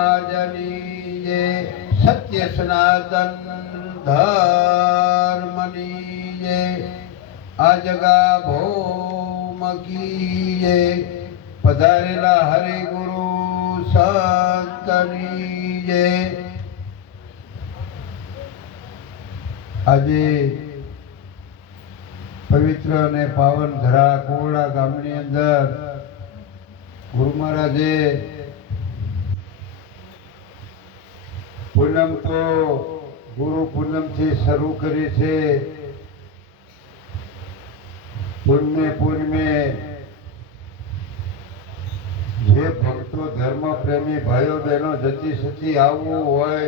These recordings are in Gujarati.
રાજની જય, સત્ય સનાતન ધર્મની જય, આ જગા ભૌમ કી જય, પધારેલા હરિ ગુરુ સંતની જય. આજે પવિત્ર અને પાવન ધરા કોવડા ગામની અંદર ગુરુ મહારાજે પૂનમ તો ગુરુ પૂનમથી શરૂ કરી છે. પૂનમે જે ભક્તો ધર્મ પ્રેમી ભાઈઓ બહેનો જતી સતી આવવું હોય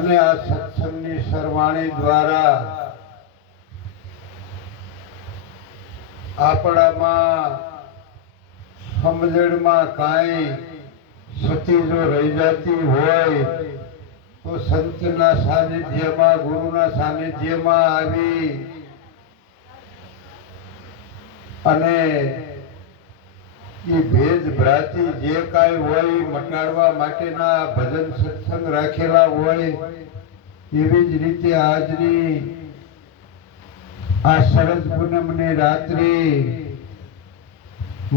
અને આ સત્સંગની સરવાણી દ્વારા આપણામાં સમજણમાં કાંઈ સતી જો રહી જતી હોય તો સંતના સાનિધ્યમાં ગુરુના સાનિધ્યમાં આવી અને એ ભેદ ભ્રાંતિ જે કાંઈ હોય મટાડવા માટેના ભજન સત્સંગ રાખેલા હોય એવી જ રીતે આજની આ શરદ પૂનમની રાત્રિ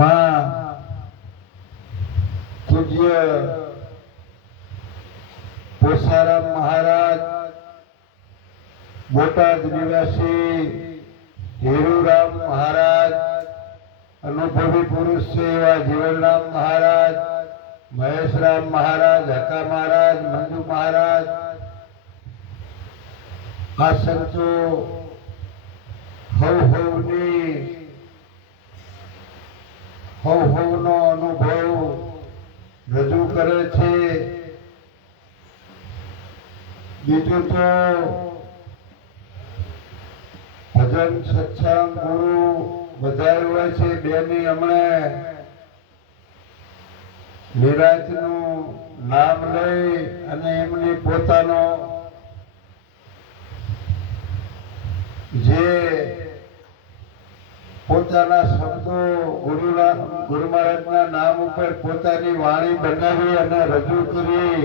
માં પૂજ્ય પોસારામ મહારાજ, બોટાદ નિવાસી હેરુરામ મહારાજ, અનુભવી પુરુષ છે એવા જીવનરામ મહારાજ, મહેશરામ મહારાજ, હકા મહારાજ, મંજુ મહારાજ, આ સંતો હવનો અનુભવ રજૂ કરે છે. બીજું તો ભજન સત્સંગ ગુરુ બધા હોય છે. બેની હમણે નિરાજનું નામ લઈ અને એમની પોતાનો જે પોતાના શબ્દો ગુરુ મહારાજના નામ ઉપર પોતાની વાણી બનાવી અને રજૂ કરી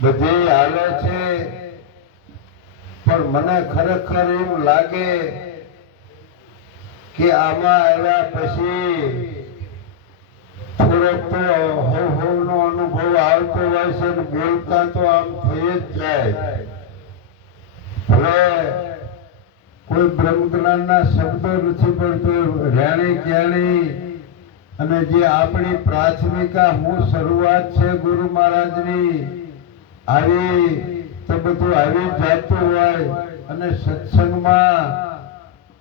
બધી હાલે છે. પણ મને ખરેખર એમ લાગે કે આમાં આવ્યા પછી થોડોક તો હવનો અનુભવ આવતો હોય છે ને બોલતા તો આમ થઈ જ જાય. હવે કોઈ બ્રહ્મ જ્ઞાનના શબ્દો નથી પડતો રેણી જ્ઞાની અને જે આપણી પ્રાથમિકા હું શરૂઆત છે ગુરુ મહારાજની આવી તો બધું આવી જતું હોય અને સત્સંગમાં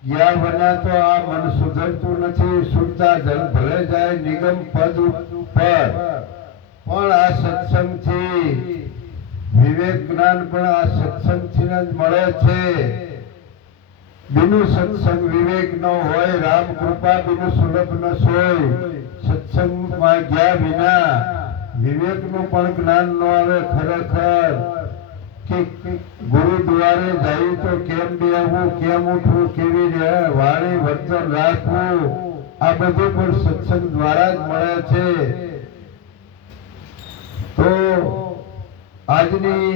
ગયા બન્યા તો આ મન સુધરતું નથી. સુરતા જલ ભલે જાય નિગમ પદ ઉપર પણ આ સત્સંગથી વિવેક જ્ઞાન પણ આ સત્સંગથી જ મળે છે. બિનું સત્સંગ વિવેક ન હોય, રામ કૃપા બિનું સુલભ ન સોય. સત્સંગમાં ગયા વિના વિવેકનું પણ જ્ઞાન ન આવે. ખરેખર કે ગુરુ દ્વારે જાય તો કેમ બેહવું, કેમ ઉઠવું, કેવી વાણી વર્તન રાખવું, આ બધું પણ સત્સંગ દ્વારા જ મળે છે. તો આજની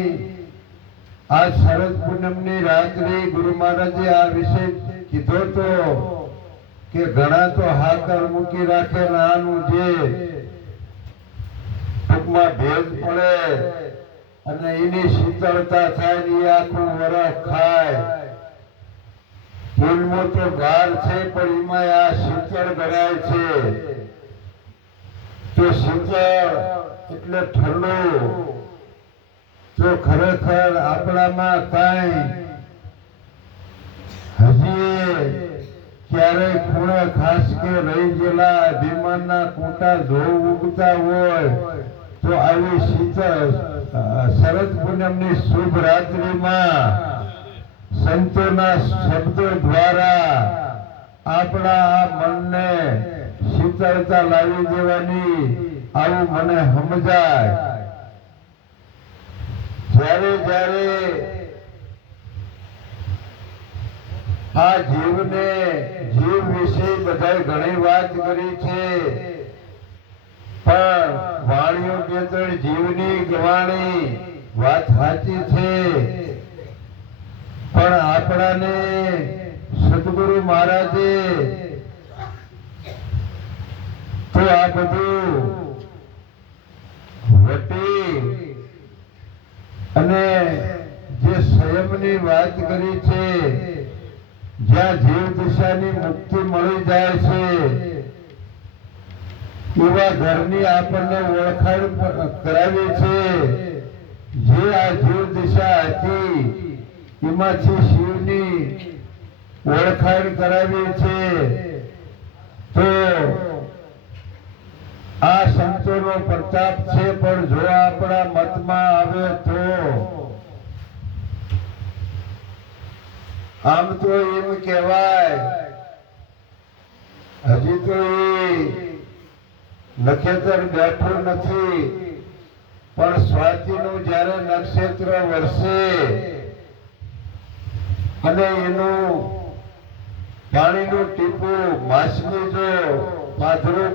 આ શરદ પૂનમની રાત્રે ગુરુ મહારાજે આ વિષય કીધો તો કે ઘણા તો હાકર મૂકી રાખે આનું જે ટૂંકમાં ભેદ પડે અને એની શીતળતા થાય ને એ આખું વરસ ખાય. ફૂલમાં તો ગાર છે પણ એમાં આ શીતળ ગણાય છે. તો શીતળ એટલે ઠંડુ. તો ખરેખર આપણામાં કાંઈ હજી ક્યારેય ખૂણે ખાસ કે રહી ગયેલા અભિમાનના કૂટા જો ઉગતા હોય તો આવી શીતળ શરદ પૂનમની શુભ રાત્રિમાં સંતોના શબ્દો દ્વારા આપણા આ મનને શીતળતા લાવી દેવાની આવું મને સમજાય. જ્યારે જ્યારે આ જીવ વિશે બધાએ ઘણી વાત કરી છે, પણ વાણીઓ કે જીવની ગવાણી વાત સાચી છે, પણ આપણાને સદગુરુ મહારાજે તો આ બધું વટી અને જે સંયમની વાત કરી છે, જ્યાં જીવ દિશાની મુક્તિ મળી જાય છે એવા ઘરની આપણને ઓળખાણ કરાવી છે. જે આ જીવ દિશા હતી એમાંથી શિવની ઓળખાણ કરાવી છે. તો આ સંતોનો પ્રતાપ છે, પણ જો આપણા મતમાં આવે તો આમ તો એમ કહેવાય હજી તો એ નક્ષત્ર બેઠું નથી, પણ સ્વાતિનું જ્યારે નક્ષત્ર વરસે અને એનું પાણીનું ટીપું માછલી જો પાથરું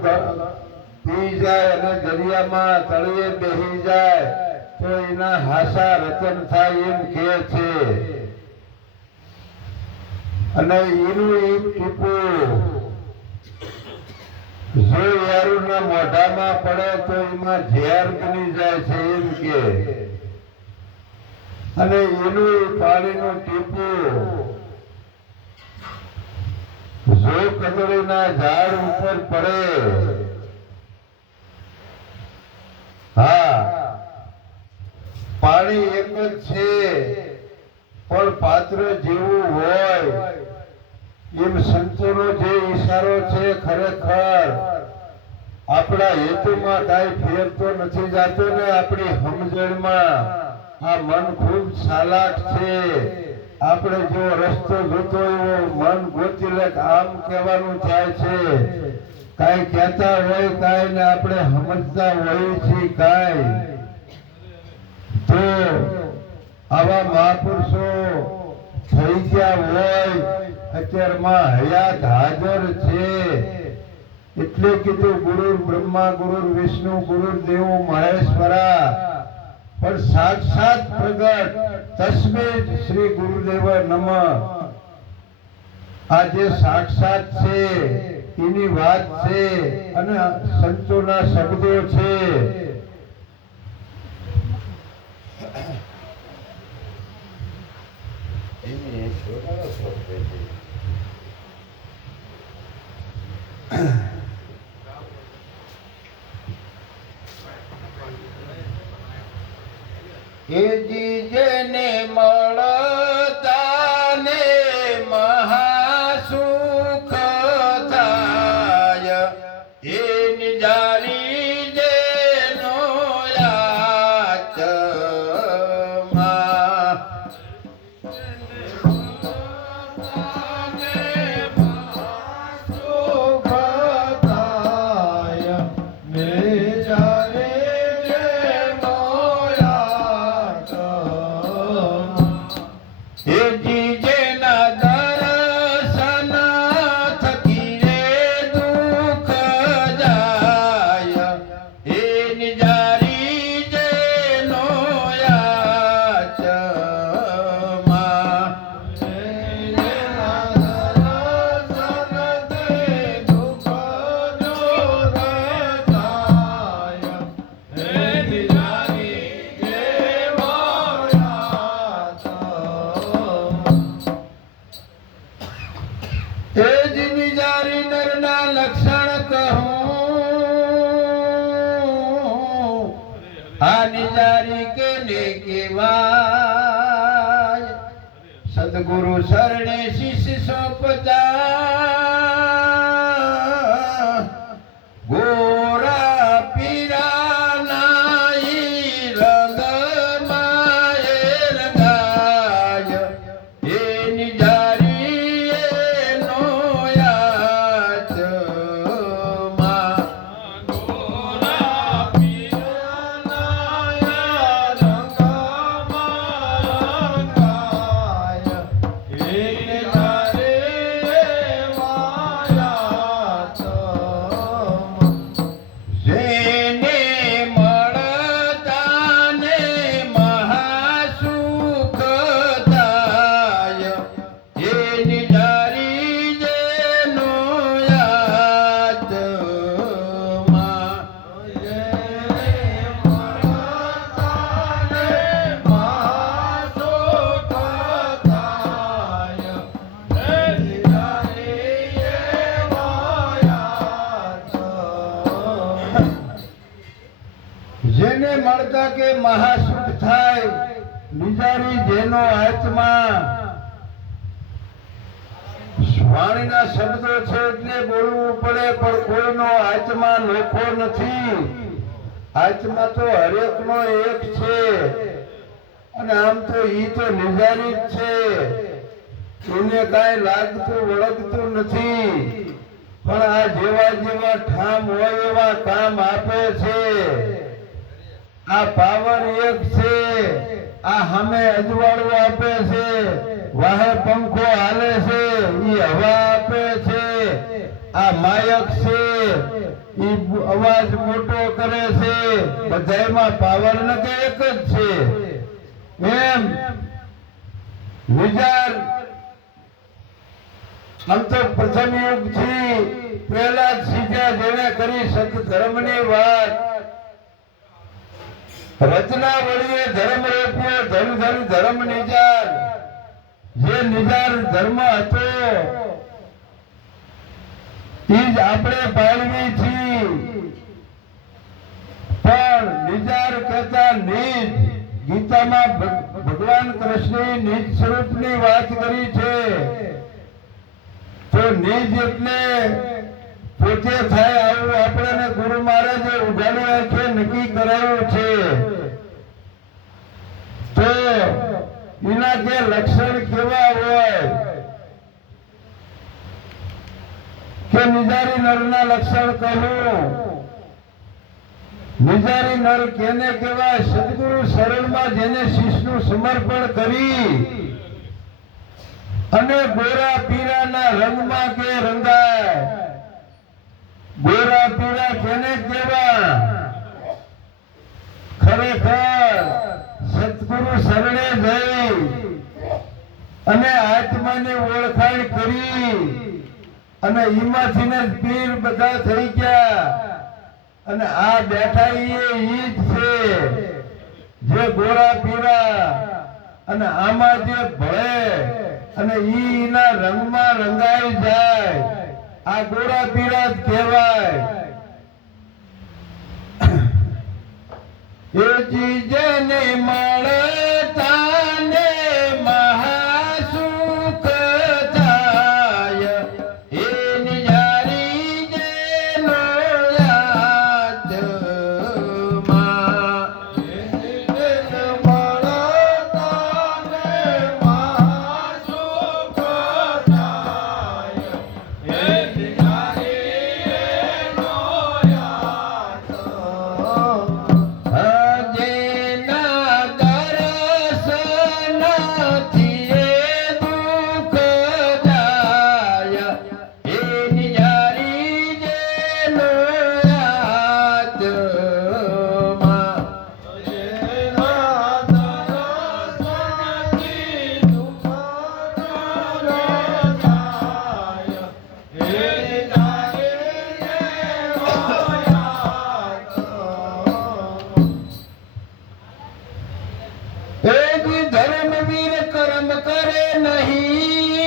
પી જાય અને દરિયામાં તળિયે બેસી જાય તો એના હાસા રચન થાય એમ કહે છે. અને એનું એક ટીપું જો યારુના મોઢામાં પડે તો એમાં ઝેર બની જાય છે એમ કે. અને એનું પાણીનું ટીપું જો કદળીના ઝાડ ઉપર પડે, હા પાણી એક જ છે પણ પાત્ર જેવું હોય એમ સંતોનો જે ઈશારો છે ખરેખર આપણા હેતુમાં કાંઈ ફેર તો નથી જાતો ને. આપણી સમજણમાં આ મન ખૂબ ચાલાક છે. આપણે જો રસ્તો જોતો એવો મન ગોતી લે આમ કહેવાનું થાય છે. કાંઈ કહેતા હોય કાંઈ ને આપણે સમજતા હોઈએ છીએ કાંઈ. તો આવા મહાપુરુષો થઈ ગયા હોય અત્યારમાં હયાત હાજર છે એટલે કીધું ગુરુ બ્રહ્મા ગુરુ વિષ્ણુ ગુરુ દેવ મહેશ્વરા, પણ સાક્ષાત પ્રગટ તસ્મે શ્રી ગુરુદેવ નમઃ. આ જે સાક્ષાત છે એની વાત છે અને સંતોના શબ્દો છે. એજી જેને મળતા ને મહાસુખ થાય, એ નિજારી જેનો આત્મા. સદગુરુ શરણે શિષ્ય સોંપતા, ગોરા પીરાના રંગમાં રંગાય, એ નિજારી એનો આત્મા. ગોરા પીરાના જેને મળતા કે મહાસુખ થાય, નિજારી જેનો આત્મા. વાણીના શબ્દો છે એટલે બોલવું પડે, પણ કોઈનો આત્મા નોખો નથી. આત્મા તો હરેકનો એક છે, અને આમ તો ઈ તો નિજારી જ છે. એને કાંઈ લાગતું વળગતું નથી, પણ આ જેવા જેવા ઠામ હોય એવા કામ આપે છે. આ પાવર એક છે, આ સામે અજવાળું આપે છે, વાહે પંખો હાલે છે, ઈ હવા આપે છે. આ માયક છે, ઈ અવાજ મોટો કરે છે. બધાયમાં પાવર ન કે એક જ છે. એમ વિચાર. આમ તો પ્રથમ યુગ થી પહેલા જ શીખ્યા જેને કરી સત ધર્મની વાત. રચના વળીએ ધર્મ રોપ્યો, ધન ધન ધર્મ નિજાર. જે નિજાર ધર્મ હતો ઈ જ આપણે પાળવી છી. પણ નિજાર કહેતા નિજ. ગીતામાં ભગવાન કૃષ્ણે નિજ સ્વરૂપની વાત કરી છે. તો નિજ એટલે પોતે થાય આવું આપણને ગુરુ મહારાજે ઉઘાડી આંખે નક્કી કરાયું છે. તો એના જે લક્ષણ કેવા હોય કે નિજારી નરના લક્ષણ કહું. નિજારી નર કેને કહેવાય? સદગુરુ શરણમાં જેને શીશનું સમર્પણ કરી અને ગોરા પીરાના રંગમાં કે રંગાય. ગોરા પીરા કેને કહેવાય? ખરેખર સદગુરુ શરણે જઈ અને આત્માની ઓળખાણ કરી અને ઈમાંથી ને પીર બધા થઈ ગયા. અને આ બેઠા ઈ જ છે જે ગોરા પીરા. અને આમાં જે ભળે અને ઈના રંગમાં રંગાઈ જાય, આ ગોરા પીરા જ કહેવાય. એ જેને મળતા ને મહાસુખ થાય, એ નિજારી જેનો આત્મા. જેને મળતા ને મહાસુખ થાય, એ નિજારી જેનો ધર્મવીર કર્મ કરે નહીં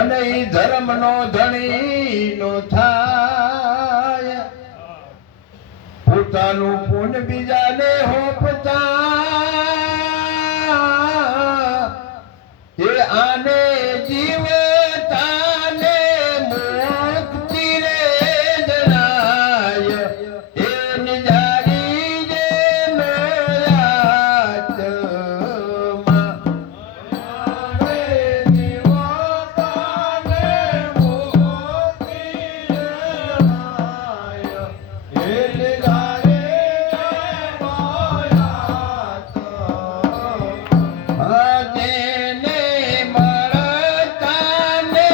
અને ઈ ધર્મનો ધણી નો થાય. પોતાનું પુન બીજાને હોપતા એ આને જીવતાને મુક્તિ રે જણાય. એ નિજારી જેનો આત્મા. જીવતાને મુક્તિ જણાય. એ નિજારી જેનો આત્મા. જેને મળતા ને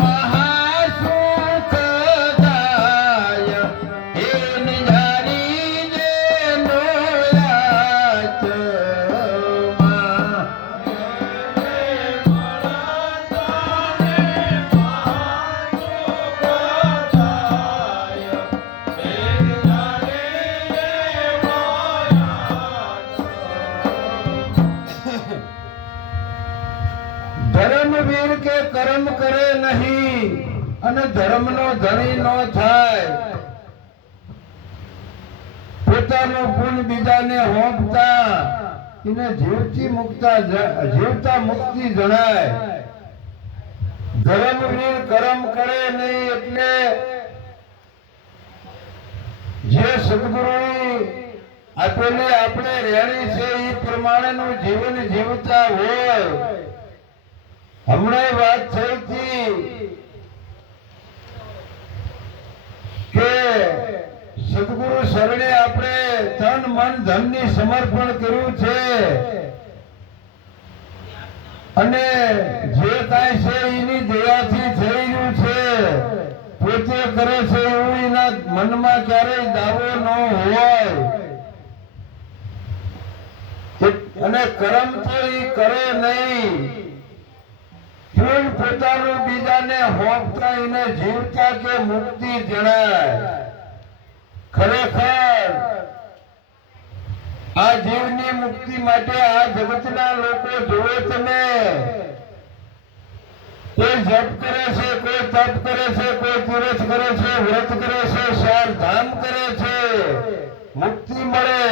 મહાસુખ થાય, એ નિજારી જેનો આત્મા. ધર્મવીર કે કર્મ કરે નહીં અને ધર્મનો ધણી નો થાય. પોતાનું પુણ્ય બીજાને હોંપતા એને જીવતા મુક્તિ જણાય. ધર્મવીર કર્મ કરે નહીં એટલે જે સદગુરુએ આપેલી આપણે રેણી છે એ પ્રમાણેનું જીવન જીવતા હોય. હમણાં વાત થઈ હતી કે સદગુરુ શરણે આપણે તન મન ધન ની સમર્પણ કર્યું છે અને જે કાંઈ છે એની દયાથી થઈ રહ્યું છે. પોતે કરે છે એવું એના મનમાં ક્યારેય દાવો ન હોય અને કર્મ તો એ કરે નહીં. પોતાનું બીજાને હોંપતા એને જીવતા કે મુક્તિ જણાય. ખરેખર આ જીવની મુક્તિ માટે આ જગતના લોકો જોવે તમે કોઈ જપ કરે છે, કોઈ તપ કરે છે, કોઈ તીરથ કરે છે, વ્રત કરે છે, ચાર ધામ કરે છે, મુક્તિ મળે.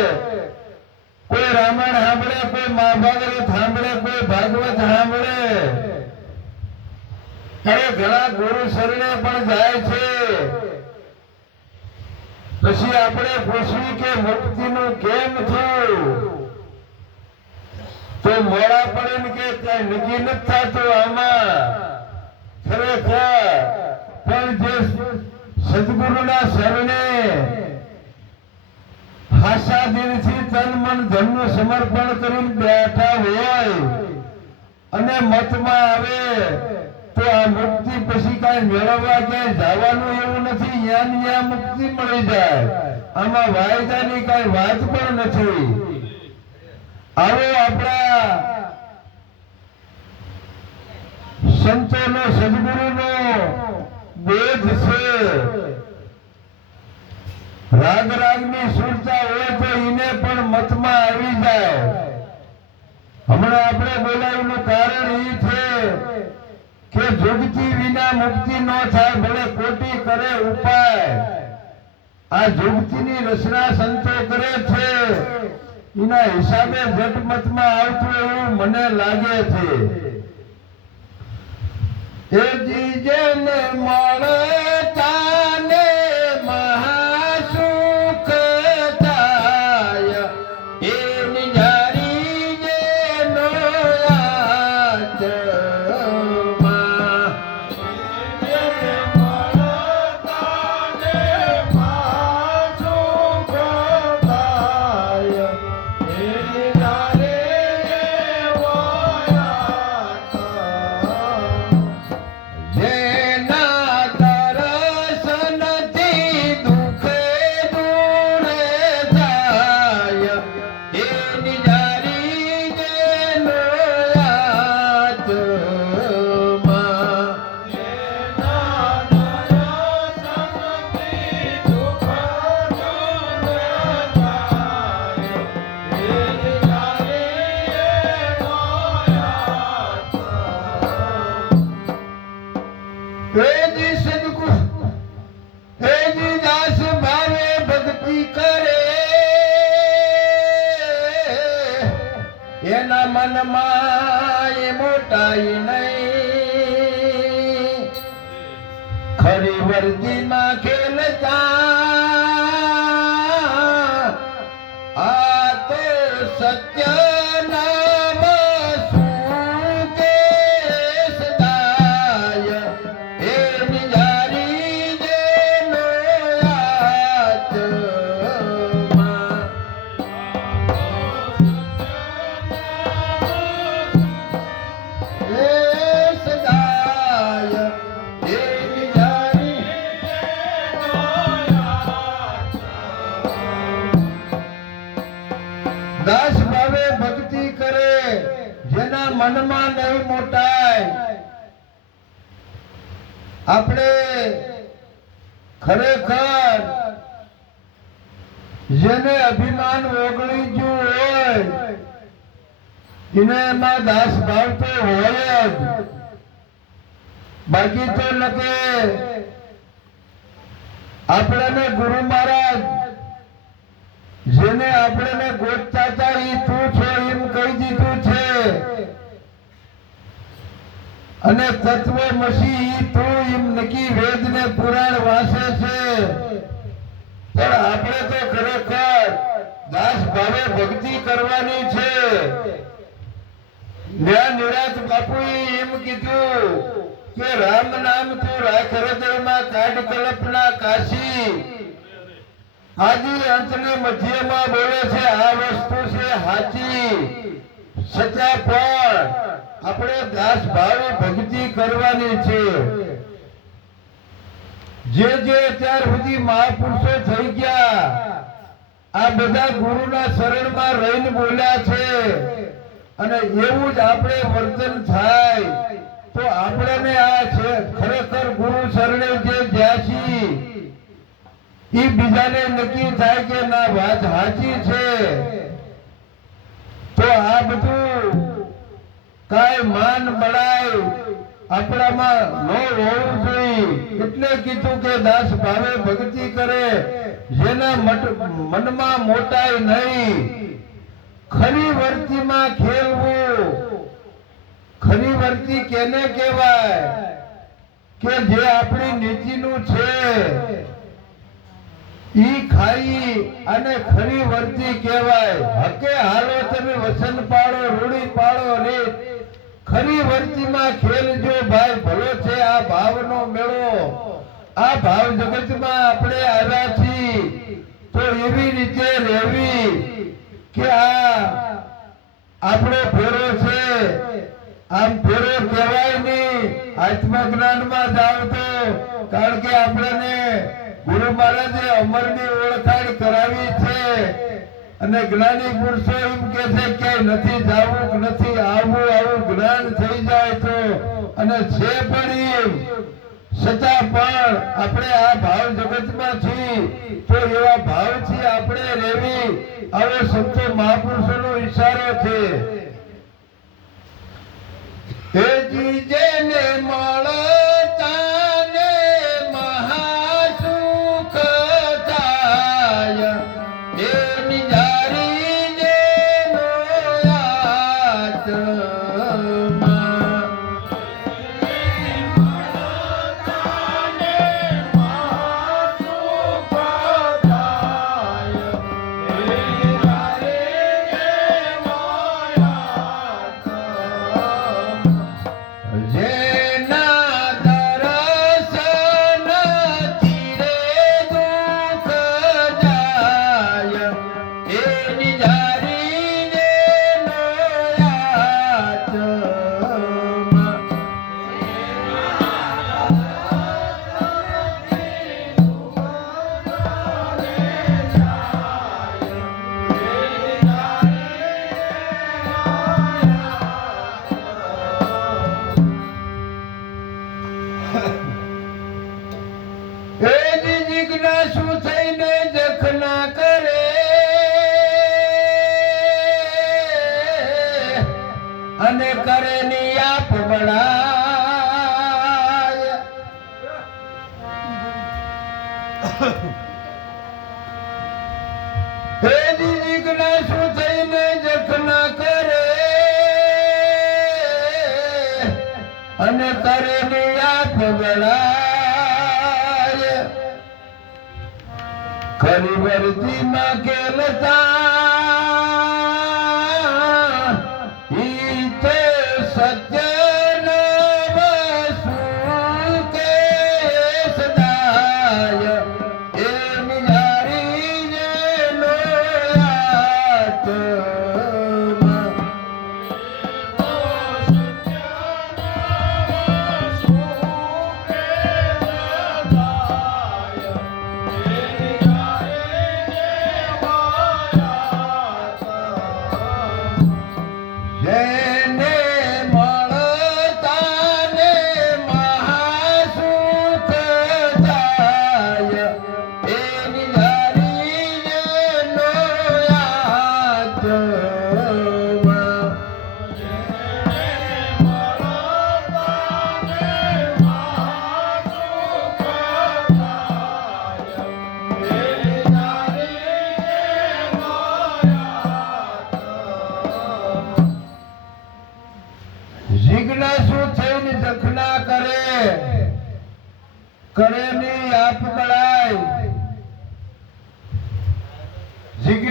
કોઈ રામાયણ સાંભળે, કોઈ મહાભારત સાંભળે, કોઈ ભાગવત સાંભળે. અરે ઘણા ગુરુ શરણે પણ જાય છે. પછી આપણે પૂછ્યું કે મુક્તિનું કેમ થયું તો મોડા પડે ને કે કઈ નક્કી નથી થતું આમાં. ખરેખર પણ જે સદગુરુના શરણે હાસા દિલથી તન મન ધનનું સમર્પણ કરીને બેઠા હોય અને મતમાં આવે તો આ મુક્તિ પછી કઈ મેળવવા ક્યાંય જવાનું એવું નથી. યા મુક્તિ મળી જાય. આમાં વાયદાની કઈ વાત પણ નથી. આવો આપણા સંતોનો સદગુરુનો બોધ છે. રાગ રાગની સુરતા હોય તો એને પણ મતમાં આવી જાય. હમણાં આપણે બોલાવવાનું કારણ એ છે કે જુગતી વિના મુક્તિ ન થાય. ભલે કોટી કરે ઉપાય, આ જુગતીની રચના સંતો કરે છે એના હિસાબે જટમતમાં આવતું એવું મને લાગે છે. એ જીજન મળતા ને મહાસુખ થાય એ નિજારી જેનો આત્મા. એના મનમાં એ મોટાઈ નહીં. ખરી વર્દીમાં ખેલતા આ તો સત્ય નામ સુકે સદાય એ નિજારી જેનો આત્મા. દાસ ભાવે ભક્તિ કરે જેના મનમાં નહીં મોટાય. આપણે ખરેખર જેને અભિમાન ઓગળી ગયું હોય એને એમાં દાસ ભાવ તો હોય જ. બાકી તો લખે આપણને ગુરુ મહારાજ જેને આપણે ગોતતા હતા ઈ તું છો એમ કહી દીધું છે, અને તત્વમસી ઈ તું એમ નક્કી વેદ ને પુરાણ વાંચે છે. પણ આપણે તો ખરેખર દાસ ભાવે ભક્તિ કરવાની છે. નિરાત બાપુએ એમ કીધું કે રામ નામ તું રાખ હૃદયમાં, કાઢ કલ્પના કાશી. આદિ અંતને મધ્યમાં બોલે છે આ વસ્તુ છે સાચી. છતાં પણ આપણે દાસ ભાવે ભક્તિ કરવાની છે. જે અત્યાર સુધી મહાપુરુષો થઈ ગયા આ બધા ગુરુના શરણમાં રહીને બોલ્યા છે, અને એવું જ આપણે વર્તન થાય તો આપણે આ છે ખરેખર ગુરુ શરણે જે ગયા છીએ એ બીજાને નક્કી થાય કે ના વાત સાચી છે. તો આ બધું કાંઈ માન બળાય આપણામાં ન હોવું જોઈએ. એટલે કીધું કે દાસ ભાવે ભક્તિ કરે, જેના મનમાં મોટાઈ નહીં. ખરી વર્તીમાં ખેલવું. ખરી વર્તી કેને કહેવાય? કે જે આપણી નીતિનું છે ઈ ખાઈ અને ખરી વર્તી કહેવાય. હકે હાલો તમે વસન પાડો, રૂડી પાડો રીત. ખરી વર્તીમાં ખેલજો ભાઈ, ભલો છે આ ભાવનો મેળો. આ ભાવ જગતમાં આપણે આવ્યા છીએ તો એવી રીતે રહેવી કે આ આપણો ફેરો છે. આમ ફેરો કહેવાય નહીં. આત્મજ્ઞાનમાં જાવ તો, કારણ કે આપણને ગુરુ મહારાજે અમરની ઓળખાણ કરાવી છે, અને જ્ઞાની પુરુષો એમ કે છે કે નથી જાવું, નથી આવવું, આવું જ્ઞાન થઈ જાય તો. અને છે પણ એમ, છતાં પણ આપણે આ ભાવ જગતમાં છીએ તો એવા ભાવથી આપણે રહેવી. આવો સંતો મહાપુરુષોનો ઈશારો છે. હે જી જેને મળતા ને મહાસુખ થાય, એની જારી જેનો આત્મા. અને કરે ની આપ બળાય. હે જીજ્ઞા શું થઈને જખના કરે, અને કરે ની આપ બળાય. ખરી વર્તી માં કેલતા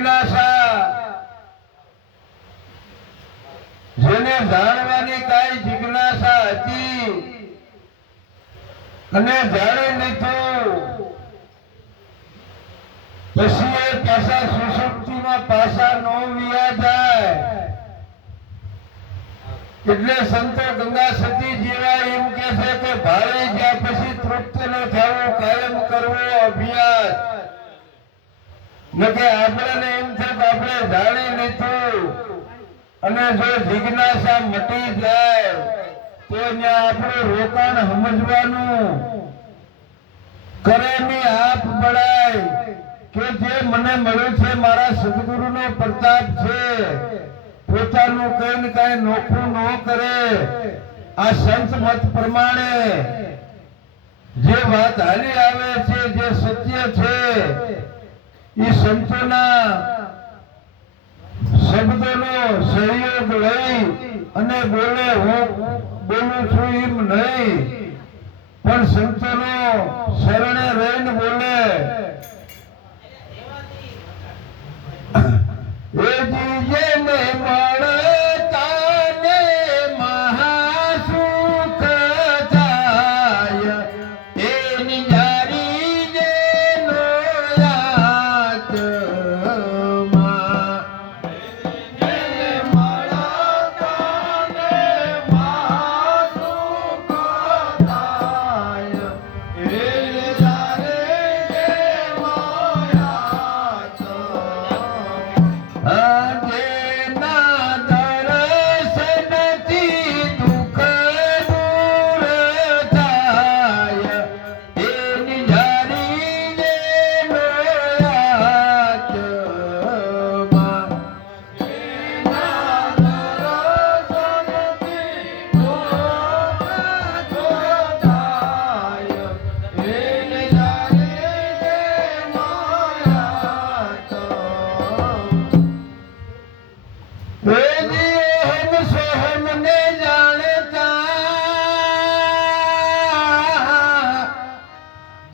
જિજ્ઞાસા, જેને જાણવાની કાંઈ જિજ્ઞાસા હતી અને જાણી લીધું, પછી એ પાછા સુષુપ્તિમાં પાછા નો વિયા જાય. એટલે સંતો ગંગા સતી જેવા એમ કે છે કે ભારે જ્યાં પછી તૃપ્ત ન થવું, કાયમ કરવો અભ્યાસ. ન કે આપણે એમ છે કે આપણે જાણી લીધું અને જો જિજ્ઞાસા મટી જાય તો ત્યાં આપણું રોકાણ સમજવાનું. કરેની આપ બળાય કે જે મને મળ્યું છે મારા સદગુરુનો પ્રતાપ છે, પોતાનું કઈ ને કઈ નોખું ન કરે. આ સંત મત પ્રમાણે જે વાત હાલી આવે છે, જે સત્ય છે, એ સંતોના શબ્દોનો સહયોગ લઈ અને બોલે. હું બોલું છું એમ નહીં, પણ સંતોનો શરણે રહીને બોલે. એ જીજેને મળતા ને મહાસુખ થાય, એની જારી જે નો આત્મા.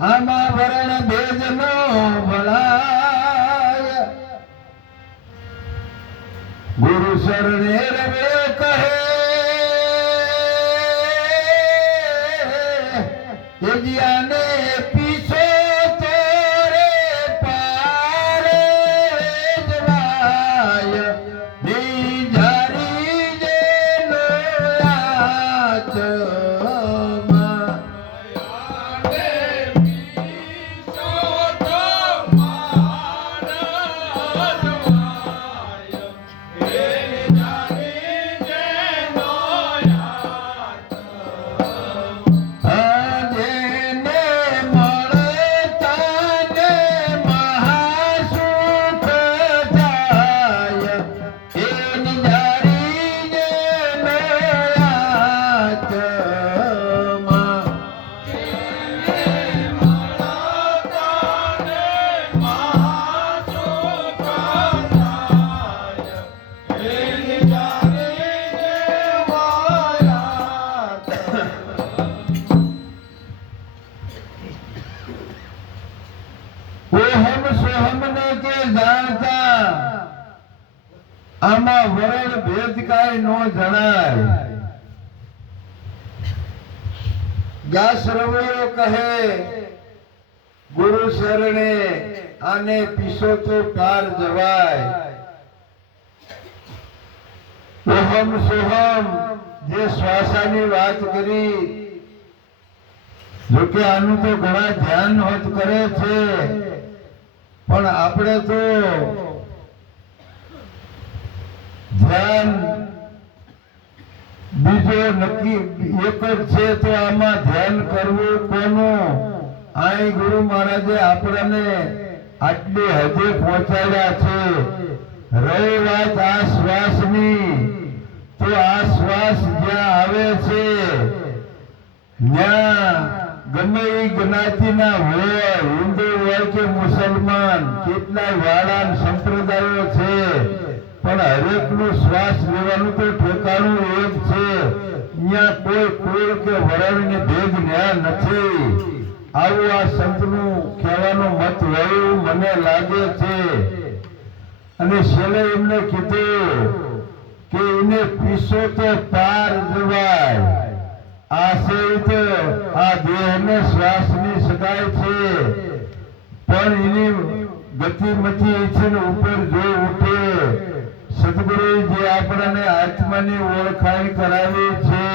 આમાં વરણ ભેદનો ભળાય, ગુરુ શરણે રવે કહે. જ્ઞાને પીછો તોરે પારે જવાય, નિજારી જે નો આત્મા. આમાં વરણ ભેદ કાંઈ નો જણાય. વ્યાસ રવૈયો કહે, ગુરુ શરણે આને પીસો તો પાર જવાય. ઓહમ સોહમ જે શ્વાસાની વાત કરી, જોકે આનું તો ઘણા ધ્યાન હોત કરે છે, પણ આપણે તો ધ્યાન બીજો નક્કી એક જ છે. તો આમાં ધ્યાન કરવું કોનું? અહીં ગુરુ મહારાજે આપણને આટલી હદે પહોંચાડ્યા છે. રહી વાત આ શ્વાસની, તો આ શ્વાસ જ્યાં આવે છે ત્યાં ગમે એ જ્ઞાતિના હોય, હિન્દુ હોય કે મુસલમાન, કેટલાય વાળા સંપ્રદાયો છે, પણ હરેકનું શ્વાસ લેવાનું તો ઠેકાણું એક છે. અહીંયા કોઈ કુળ કે વરણને ભેદ ન્યા નથી. આવું આ સંતનું કહેવાનો મત હોય મને લાગે છે. અને છેલ્લે એમને કીધું કે એને પીસો તો પાર જવાય, આ સહિત આ દેહને શ્વાસની શકાય છે, પણ એની ગતિમતી છે ને ઉપર જો ઉઠે. સદગુરુએ જે આપણને આત્માની ઓળખાણ કરાવી છે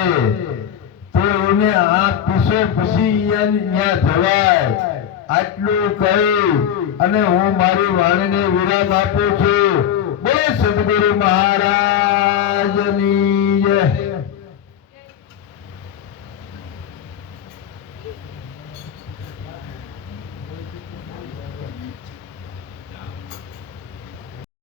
તો એને આ પીસો પછી અહીંયા જવાય. આટલું કહી અને હું મારી વાણીને વિરામ આપું છું. બોલો સદગુરુ મહારાજની